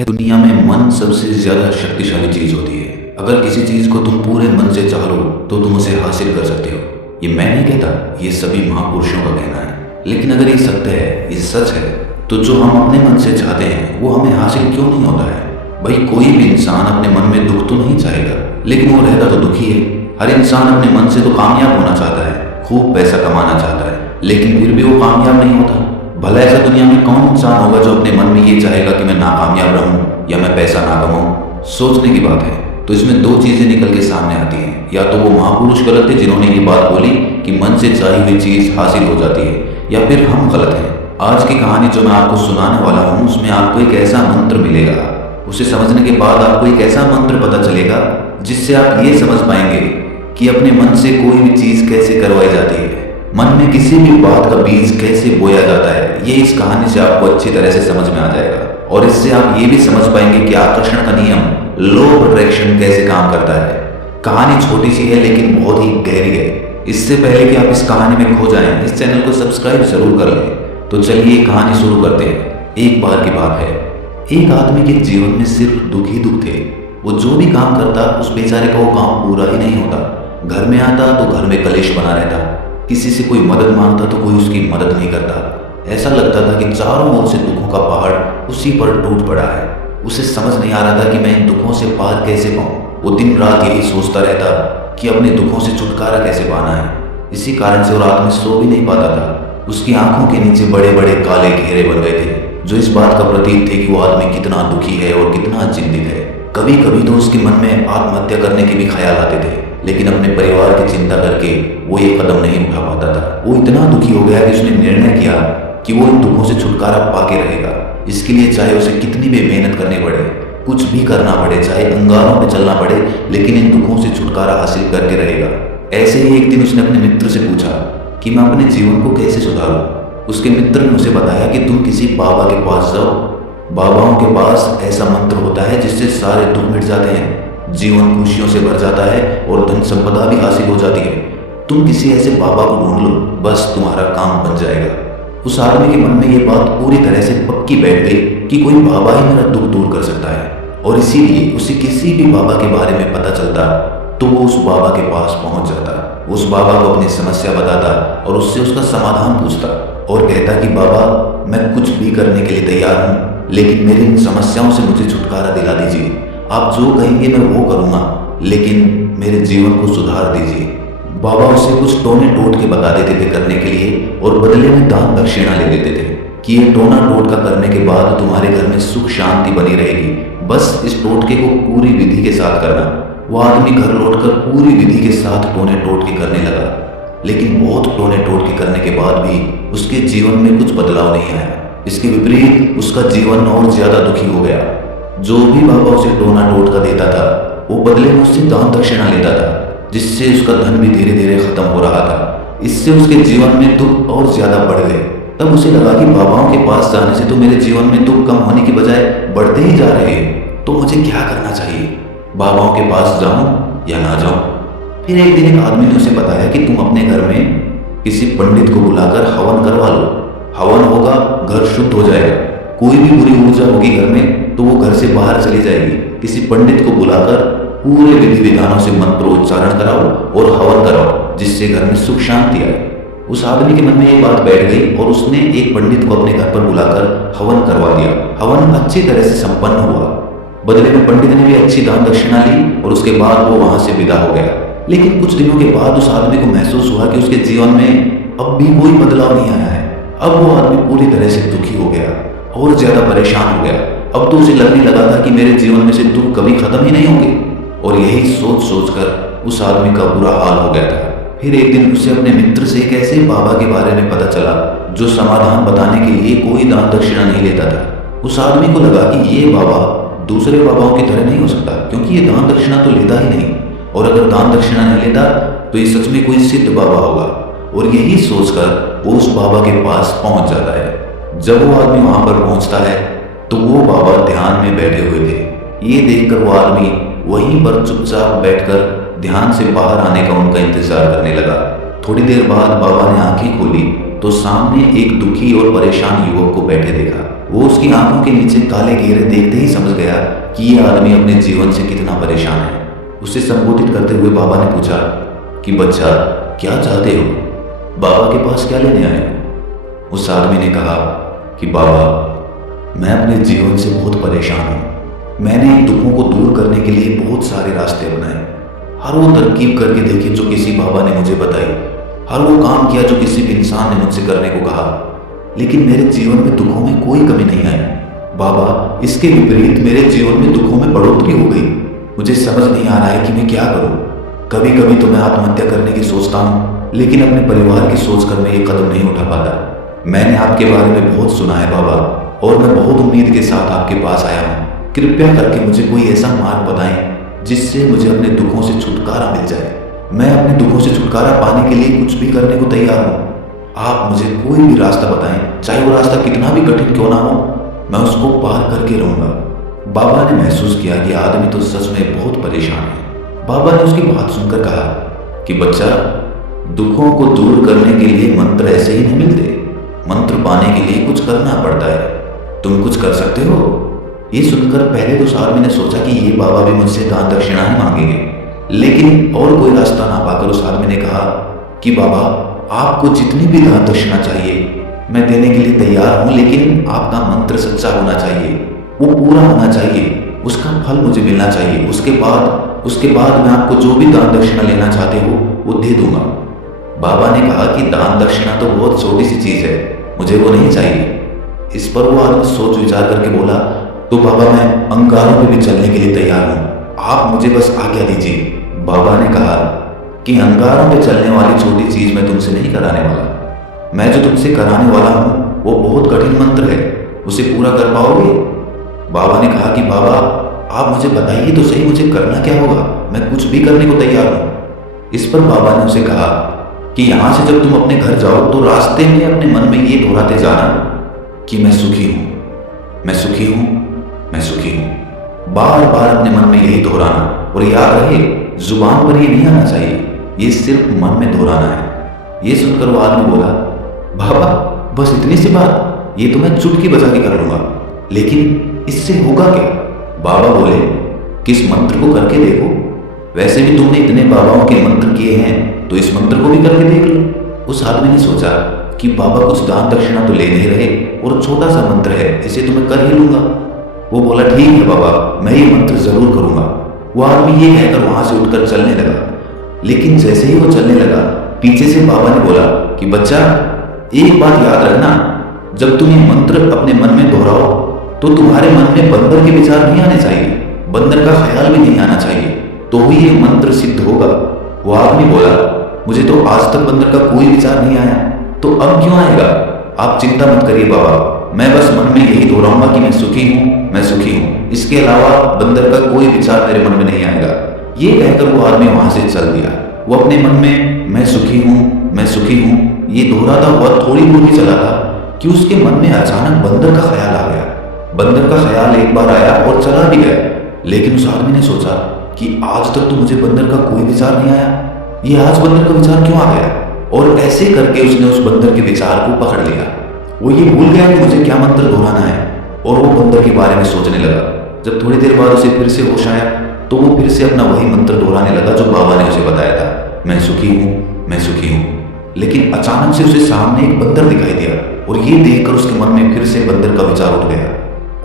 दुनिया में मन सबसे ज्यादा शक्तिशाली चीज होती है। अगर किसी चीज को तुम पूरे मन से चाहो तो तुम उसे हासिल कर सकते हो। ये मैं नहीं कहता, ये सभी महापुरुषों का कहना है। लेकिन अगर ये सत्य है, ये सच है, तो जो हम अपने मन से चाहते हैं वो हमें हासिल क्यों नहीं होता है? भाई कोई भी इंसान अपने मन में दुख तो नहीं चाहेगा, लेकिन वो रहता तो दुखी है। हर इंसान अपने मन से तो कामयाब होना चाहता है, खूब पैसा कमाना चाहता है, लेकिन फिर भी वो कामयाब नहीं होता। भला ऐसा दुनिया में कौन इंसान होगा जो अपने मन में ये चाहेगा कि मैं नाकामयाब रहूं या मैं पैसा ना कमाऊं? सोचने की बात है। तो इसमें दो चीजें निकल के सामने आती हैं। या तो वो महापुरुष गलत थे जिन्होंने ये बात बोली कि मन से चाही हुई चीज हासिल हो जाती है, या फिर हम गलत हैं। आज की कहानी जो मैं आपको सुनाने वाला हूँ उसमें आपको एक ऐसा मंत्र मिलेगा, उसे समझने के बाद आपको एक ऐसा मंत्र पता चलेगा जिससे आप ये समझ पाएंगे कि अपने मन से कोई भी चीज कैसे करवाई जाती है, मन में किसी भी बात का बीज कैसे बोया जाता है। ये इस कहानी से आपको अच्छी तरह से समझ में आ जाएगा, और इससे आप ये भी समझ पाएंगे कि आकर्षण का नियम, लॉ ऑफ अट्रैक्शन, कैसे काम करता है। कहानी छोटी सी है लेकिन बहुत ही गहरी है। इससे पहले कि आप इस कहानी में खो जाएं, इस चैनल को सब्सक्राइब जरूर कर लें। तो चलिए कहानी शुरू करते हैं। एक बार की बात है, एक आदमी के जीवन में सिर्फ दुख ही दुख थे। वो जो भी काम करता उस बेचारे का वो काम पूरा ही नहीं होता। घर में आता तो घर में कलेश बना रहता, किसी से कोई मदद मांगता तो कोई उसकी मदद नहीं करता। ऐसा लगता था कि चारों ओर से दुखों का पहाड़ उसी पर टूट पड़ा है। उसे समझ नहीं आ रहा था कि मैं इन दुखों से पार कैसे पाऊं। वो दिन रात यही सोचता रहता कि अपने दुखों से छुटकारा कैसे पाना है। इसी कारण से वो रात में सो भी नहीं पाता था। उसकी आंखों के नीचे बड़े बड़े काले घेरे बन गए थे, जो इस बात का प्रतीक थे कि वो आदमी कितना दुखी है और कितना चिंतित है। कभी कभी तो उसके मन में आत्महत्या करने के भी ख्याल आते थे, लेकिन अपने परिवार की चिंता करके वो ये कदम नहीं उठा पाता था। वो इतना दुखी हो गया कि उसने निर्णय किया कि वो इन दुखों से छुटकारा पाके रहेगा। इसके लिए चाहे उसे कितनी भी मेहनत करनी पड़े, कुछ भी करना पड़े, चाहे अंगारों पे चलना पड़े, लेकिन इन दुखों से छुटकारा हासिल करके रहेगा। ऐसे ही एक दिन उसने अपने मित्र से पूछा कि मैं अपने जीवन को कैसे सुधारूं। उसके मित्र ने उसे बताया कि तुम किसी बाबा के पास जाओ। बाबाओं के पास ऐसा मंत्र होता है जिससे सारे दुख मिट जाते हैं, जीवन खुशियों से भर जाता है और धन संपदा भी हासिल हो जाती है। तुम किसी ऐसे बाबा को ढूंढ लो, बस तुम्हारा काम बन जाएगा। उस आदमी के मन में ये बात पूरी तरह से पक्की बैठ गई कि कोई बाबा ही मेरा दुख दूर कर सकता है, और इसीलिए उसे किसी भी बाबा के बारे में पता चलता तो वो उस बाबा के पास पहुंच जाता, उस बाबा को अपनी समस्या बताता और उससे उसका समाधान पूछता और कहता कि बाबा, मैं कुछ भी करने के लिए तैयार हूँ, लेकिन मेरी इन समस्याओं से मुझे छुटकारा दिला दीजिए। आप जो कहेंगे मैं वो करूँगा, लेकिन मेरे जीवन को सुधार दीजिए। बाबा उसे कुछ टोने टोट के बता देते थे करने के लिए, और बदले में दान दक्षिणा ले लेते थे कि ये टोना टोटका करने के बाद तुम्हारे घर में सुख शांति बनी रहेगी, बस इस टोटके को पूरी विधि के साथ करना। वो आदमी घर लौटकर पूरी विधि के साथ टोने टोटके करने लगा, लेकिन बहुत टोने टोटके करने के बाद भी उसके जीवन में कुछ बदलाव नहीं आया। इसके विपरीत उसका जीवन और ज्यादा दुखी हो गया। जो भी बाबा उसे टोना टोटका देता था वो बदले में उससे दान दक्षिणा लेता था, जिससे उसका धन भी धीरे धीरे खत्म हो रहा था। इससे उसके जीवन में दुख और ज्यादा बढ़ गए। तब उसे लगा कि बाबाओं के पास जाने से तो मेरे जीवन में दुख कम होने की बजाय बढ़ते ही जा रहे हैं, तो मुझे क्या करना चाहिए? बाबाओं के पास जाऊं या ना जाऊं? फिर एक दिन एक आदमी ने उसे बताया कि तुम अपने घर में किसी पंडित को बुलाकर हवन करवा लो। हवन होगा, घर शुद्ध हो जाएगा। कोई भी बुरी ऊर्जा होगी घर में तो वो घर से बाहर चली जाएगी। किसी पंडित को बुलाकर पूरे विधि विधानों से मंत्रोच्चारण कराओ और हवन कराओ, जिससे घर में सुख शांति आए। उस आदमी के मन में ये बात बैठ गई और उसने एक पंडित को अपने घर पर बुलाकर हवन करवा दिया। हवन अच्छी तरह से संपन्न हुआ। बदले में पंडित ने भी अच्छी दान दक्षिणा ली और उसके बाद वो वहां से विदा हो गया। लेकिन कुछ दिनों के बाद उस आदमी को महसूस हुआ कि उसके जीवन में अब भी कोई बदलाव नहीं आया है। अब वो आदमी पूरी तरह से दुखी हो गया और ज्यादा परेशान हो गया। अब तो उसे लगने लगा था कि मेरे जीवन में से दुख कभी खत्म ही नहीं होंगे, और यही सोच सोचकर उस आदमी का बुरा हाल हो गया था। फिर एक दिन उसे अपने मित्र से एक ऐसे बाबा के बारे में पता चला जो समाधान बताने के लिए कोई दान दक्षिणा नहीं लेता था। उस आदमी को लगा कि ये बाबा दूसरे बाबाओं की तरह नहीं हो सकता, क्योंकि ये दान दक्षिणा तो लेता ही नहीं, और अगर दान दक्षिणा नहीं लेता तो ये सच में कोई सिद्ध बाबा होगा। और यही सोचकर वो उस बाबा के पास पहुंच जाता है। जब वो आदमी वहां पर पहुंचता है तो वो बाबा ध्यान में बैठे हुए थे। ये देखकर वो आदमी वहीं पर चुपचाप बैठकर ध्यान से बाहर आने का उनका इंतजार करने लगा। थोड़ी देर बाद बाबा ने आंखें खोली तो सामने एक दुखी और परेशान युवक को बैठे देखा। वो उसकी आंखों के नीचे काले घेरे देखते ही समझ कि ये आदमी अपने जीवन से कितना परेशान है। उसे संबोधित करते हुए बाबा ने पूछा कि बच्चा, क्या चाहते हो? बाबा के पास क्या लेने आए हो? उस आदमी ने कहा कि बाबा, मैं अपने जीवन से बहुत परेशान हूँ। मैंने इन दुखों को दूर करने के लिए बहुत सारे रास्ते अपनाए, हर वो तरकीब करके देखी जो किसी बाबा ने मुझे बताई, हर वो काम किया जो किसी भी इंसान ने मुझसे करने को कहा, लेकिन मेरे जीवन में दुखों में कोई कमी नहीं आई। बाबा, इसके विपरीत मेरे जीवन में दुखों में बढ़ोतरी हो गई। मुझे समझ नहीं आ रहा है कि मैं क्या करूं। कभी कभी तो मैं आत्महत्या करने की सोचता हूं, लेकिन अपने परिवार की सोच कर मैं ये कदम नहीं उठा पाता। मैंने आपके बारे में बहुत सुना है बाबा, और मैं बहुत उम्मीद के साथ आपके पास आया हूँ। कृपया करके मुझे कोई ऐसा मार्ग बताएं जिससे मुझे अपने दुखों से छुटकारा मिल जाए। मैं अपने दुखों से छुटकारा पाने के लिए कुछ भी करने को तैयार हूँ। आप मुझे कोई भी रास्ता बताएं, चाहे वो रास्ता कितना भी कठिन क्यों ना हो, मैं उसको पार करके रहूंगा। बाबा ने महसूस किया कि आदमी तो सच में बहुत परेशान है। बाबा ने उसकी बात सुनकर कहा कि बच्चा, दुखों को दूर करने के लिए मंत्र ऐसे ही नहीं मिलते। मंत्र पाने के लिए कुछ करना पड़ता है। तुम कुछ कर सकते हो? ये सुनकर पहले तो उस आदमी ने सोचा कि ये बाबा भी मुझसे दान दक्षिणा ही मांगेंगे, लेकिन और कोई रास्ता ना पाकर उस आदमी ने कहा कि बाबा, आपको जितनी भी दान दक्षिणा चाहिए मैं देने के लिए तैयार हूं, लेकिन आपका मंत्र सच्चा होना चाहिए, वो पूरा होना चाहिए, उसका फल मुझे मिलना चाहिए। उसके बाद मैं आपको जो भी दान दक्षिणा लेना चाहते हो वो दे दूंगा। बाबा ने कहा कि दान दक्षिणा तो बहुत छोटी सी चीज है, मुझे वो नहीं चाहिए। इस पर वो आदमी सोच विचार करके बोला, तो बाबा, मैं अंगारों पे भी चलने के लिए तैयार हूँ, आप मुझे बस आज्ञा दीजिए। बाबा ने कहा कि अंगारों पे चलने वाली छोटी चीज मैं तुमसे नहीं कराने वाला। मैं जो तुमसे कराने वाला हूँ वो बहुत कठिन मंत्र है, उसे पूरा कर पाओगे? बाबा ने कहा कि बाबा, आप मुझे बताइए तो सही, मुझे करना क्या होगा? मैं कुछ भी करने को तैयार हूँ। इस पर बाबा ने उसे कहा कि यहाँ से जब तुम अपने घर जाओ तो रास्ते में अपने मन में ये दोहराते जाना कि मैं सुखी हूँ, मैं सुखी हूँ, मैं सुखी हूँ। बार बार अपने मन में यही दोहराना, और याद रहे जुबान पर ये नहीं आना चाहिए, ये सिर्फ मन में दोहराना है। ये सुनकर वो आदमी बोला, बाबा, बस इतनी सी बात? ये तो मैं चुटकी बजा के कर लूंगा, लेकिन इससे होगा क्या? बाबा बोले, किस मंत्र को करके देखो। वैसे भी तुमने इतने बाबाओं के मंत्र किए हैं, तो इस मंत्र को भी करके देख लो। उस आदमी ने सोचा कि बाबा कुछ दान दक्षिणा तो ले नहीं रहे, और छोटा सा मंत्र है, इसे तो मैं कर ही लूंगा। वो बोला, ठीक है बाबा, मैं ये मंत्र जरूर करूंगा। वो आदमी ये कहकर वहां से उठकर चलने लगा, लेकिन जैसे ही वो चलने लगा, पीछे से बाबा ने बोला कि बच्चा, एक बात याद रखना, जब तुम ये मंत्र अपने मन में दोहराओ तो तुम्हारे मन में बंदर के विचार नहीं आने चाहिए, बंदर का ख्याल भी नहीं आना चाहिए, तो ही ये मंत्र सिद्ध होगा। वो आदमी बोला, मुझे तो आज तक बंदर का कोई विचार नहीं आया, तो अब क्यों आएगा? आप चिंता मत करिए बाबा, मैं बस मन में यही दोहराऊंगा कि मैं सुखी हूँ, मैं सुखी हूँ। इसके अलावा बंदर का कोई विचार मेरे मन में नहीं आएगा। ये कहकर वो आदमी वहां से चल दिया। वो अपने मन में मैं सुखी हूँ, मैं सुखी हूँ, ये दोहराता हुआ थोड़ी दूर ही चला था कि उसके मन में अचानक बंदर का ख्याल आ गया। बंदर का ख्याल एक बार आया और चला भी गया, लेकिन उस आदमी ने सोचा कि आज तक तो मुझे बंदर का कोई विचार नहीं आया, ये आज बंदर का विचार क्यों आ गया? और ऐसे करके उसने उस बंदर के विचार को पकड़ लिया। वो ये भूल गया कि मुझे क्या मंत्र दोहराना है, और वो बंदर के बारे में सोचने लगा। जब थोड़ी देर बाद उसे फिर से होश आया, तो वो फिर से अपना वही मंत्र दोहराने लगा जो बाबा ने उसे बताया था, मैं सुखी हूँ, मैं सुखी हूँ। लेकिन अचानक से उसे सामने एक बंदर दिखाई दिया, और ये देखकर उसके मन में फिर से बंदर का विचार उठ गया,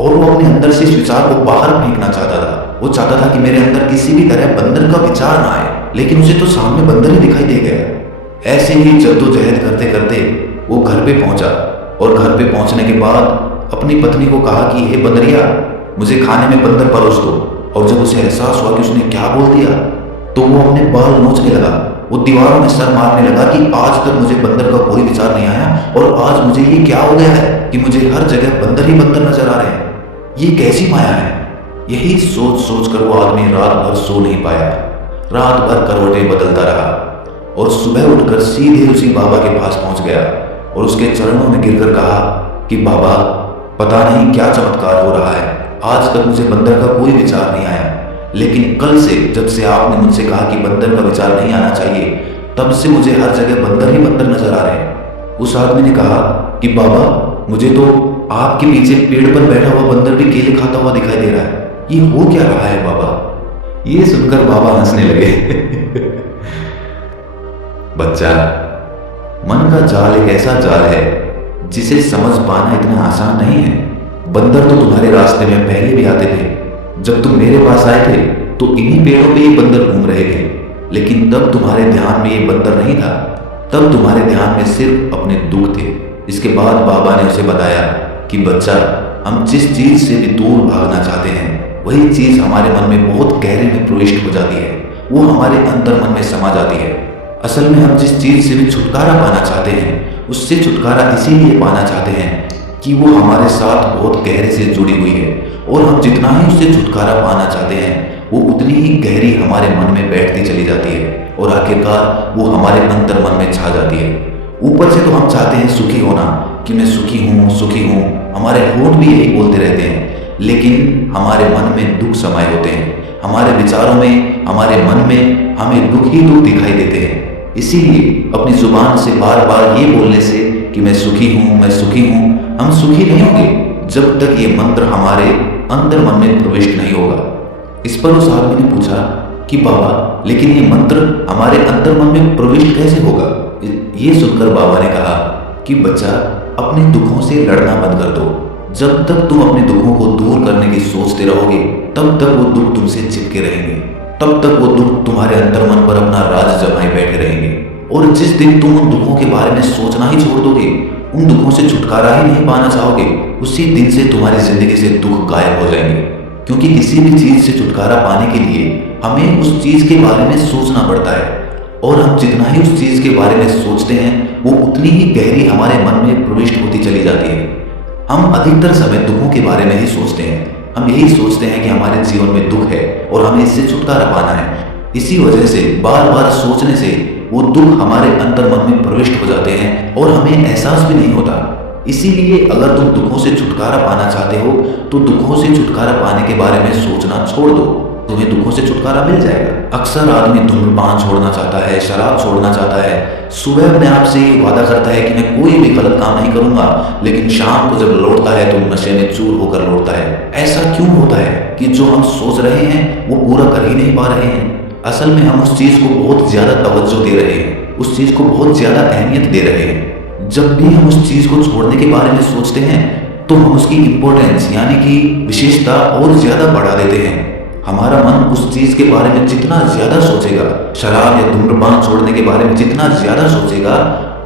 और वो अपने अंदर से इस विचार को बाहर फेंकना चाहता था। वो चाहता था कि मेरे अंदर किसी भी तरह बंदर का विचार ना आए, लेकिन उसे तो सामने बंदर ही दिखाई दे गया। ऐसे ही जद्दोजहद करते करते वो घर पे पहुंचा, और घर पे पहुंचने के बाद अपनी पत्नी को कहा कि हे बंदरिया, मुझे खाने में बंदर परोस दो। और जब उसे एहसास हुआ कि उसने क्या बोल दिया, तो वो अपने बाल नोचने लगा। वो दीवारों में सर मारने लगा कि आज तक मुझे बंदर का कोई विचार नहीं आया, और आज मुझे ये क्या हो गया है कि मुझे हर जगह बंदर ही बंदर नजर आ रहे हैं। ये कैसी माया है? यही सोच सोच कर वो आदमी रात भर सो नहीं पाया। रात भर करवटें बदलता रहा, और सुबह उठकर सीधे उसी बाबा के पास पहुंच गया, और उसके चरणों में गिरकर कहा कि बाबा, पता नहीं क्या चमत्कार हो रहा है, आज तक मुझे बंदर का कोई विचार नहीं आया, लेकिन कल से जब से आपने मुझसे कहा कि बंदर का विचार नहीं आना चाहिए, तब से मुझे हर जगह बंदर ही बंदर नजर आ रहे हैं। उस आदमी ने कहा कि बाबा, मुझे तो आपके पीछे पेड़ पर बैठा हुआ बंदर भी केले खाता हुआ दिखाई दे रहा है, ये हो क्या रहा है बाबा? ये सुनकर बाबा हंसने लगे। बच्चा, मन का जाल एक ऐसा जाल है जिसे समझ पाना इतना आसान नहीं है। बंदर तो तुम्हारे रास्ते में पहले भी आते थे। जब तुम मेरे पास आए थे तो इन्हीं पेड़ों पे ये बंदर घूम रहे थे, लेकिन तब तुम्हारे ध्यान में ये बंदर नहीं था। तब तुम्हारे ध्यान में सिर्फ अपने दुख थे। इसके बाद बाबा ने उसे बताया कि बच्चा, हम जिस चीज से भी दूर भागना चाहते हैं वही चीज हमारे मन में बहुत गहरे में प्रविष्ट हो जाती है। वो हमारे अंतर मन में समा जाती है। असल में हम जिस चीज से भी छुटकारा पाना चाहते हैं उससे छुटकारा इसीलिए पाना चाहते हैं कि वो हमारे साथ बहुत गहरे से जुड़ी हुई है, और हम जितना ही उससे छुटकारा पाना चाहते हैं वो उतनी ही गहरी हमारे मन में बैठती चली जाती है, और आखिरकार वो हमारे अंतर मन में छा जाती है। ऊपर से तो हम चाहते हैं सुखी होना, कि मैं सुखी हूँ सुखी हूँ, हमारे होंठ भी यही बोलते रहते हैं, लेकिन हमारे मन में दुख समाये होते हैं। हमारे विचारों में, हमारे मन में हमें दुख ही दुख दिखाई देते हैं। इसीलिए अपनी जुबान से बार बार ये बोलने से कि मैं सुखी हूँ मैं सुखी हूँ, हम सुखी नहीं होंगे जब तक ये मंत्र हमारे अंतर मन में प्रविष्ट नहीं होगा। इस पर उस आदमी ने पूछा कि बाबा, लेकिन ये मंत्र हमारे अंतर मन में प्रविष्ट कैसे होगा? ये सुनकर बाबा ने कहा कि बच्चा, अपने दुखों से लड़ना बंद कर दो। जब तक तुम अपने दुखों को दूर करने की सोचते रहोगे तब तक वो दुख तुमसे चिपके रहेंगे, तब तक वो दुख तुम्हारे अंतर मन पर अपना राज जमाए बैठे रहेंगे। और जिस दिन तुम उन दुखों के बारे में सोचना ही छोड़ दोगे, उन दुखों से छुटकारा ही नहीं पाना चाहोगे, उसी दिन से तुम्हारी जिंदगी से दुख गायब हो जाएंगे। क्योंकि किसी भी चीज से छुटकारा पाने के लिए हमें उस चीज के बारे में सोचना पड़ता है, और हम जितना ही उस चीज के बारे में सोचते हैं वो उतनी ही गहरी हमारे मन में प्रविष्ट होती चली जाती है। हम अधिकतर समय दुखों के बारे में ही सोचते हैं। हम यही सोचते हैं कि हमारे जीवन में दुख है और हमें इससे छुटकारा पाना है। इसी वजह से बार बार सोचने से वो दुख हमारे अंतर मन में प्रविष्ट हो जाते हैं और हमें एहसास भी नहीं होता। इसीलिए अगर तुम दुखों से छुटकारा पाना चाहते हो तो दुखों से छुटकारा पाने के बारे में सोचना छोड़ दो, तुम्हें दुखों से छुटकारा मिल जाएगा। अक्सर आदमी धूम्रपान छोड़ना चाहता है, शराब छोड़ना चाहता है, सुबह अपने आप से ये वादा करता है कि मैं कोई भी गलत काम नहीं करूंगा, लेकिन शाम को जब लौटता है तो नशे में चूर होकर लौटता है। ऐसा क्यों होता है कि जो हम सोच रहे हैं वो पूरा कर ही नहीं पा रहे हैं? असल में हम उस चीज को बहुत ज्यादा तवज्जो दे रहे हैं, उस चीज को बहुत ज्यादा अहमियत दे रहे हैं। जब भी हम उस चीज को छोड़ने के बारे में सोचते हैं तो हम उसकी इंपॉर्टेंस यानी कि विशेषता और ज्यादा बढ़ा देते हैं। हमारा मन उस चीज के बारे में जितना ज्यादा सोचेगा, शराब या धूम्रपान छोड़ने के बारे में जितना ज्यादा सोचेगा,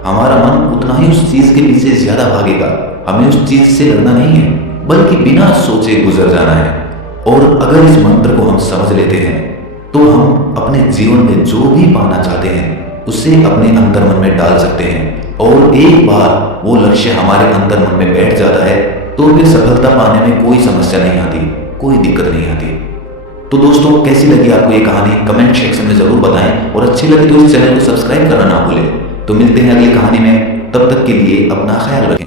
हमारा मन उतना ही उस चीज के पीछे ज्यादा भागेगा। हमें उस चीज से लड़ना नहीं है, बल्कि बिना सोचे गुजर जाना है। और अगर इस मंत्र को हम समझ लेते हैं तो हम अपने जीवन में जो भी पाना चाहते हैं उसे अपने अंतर मन में डाल सकते हैं, और एक बार वो लक्ष्य हमारे अंतर मन में बैठ जाता है तो फिर सफलता पाने में कोई समस्या नहीं आती, कोई दिक्कत नहीं आती। तो दोस्तों, कैसी लगी आपको ये कहानी कमेंट सेक्शन में जरूर बताएं, और अच्छी लगी तो इस चैनल को सब्सक्राइब करना ना भूलें। तो मिलते हैं अगली कहानी में, तब तक के लिए अपना ख्याल रखें।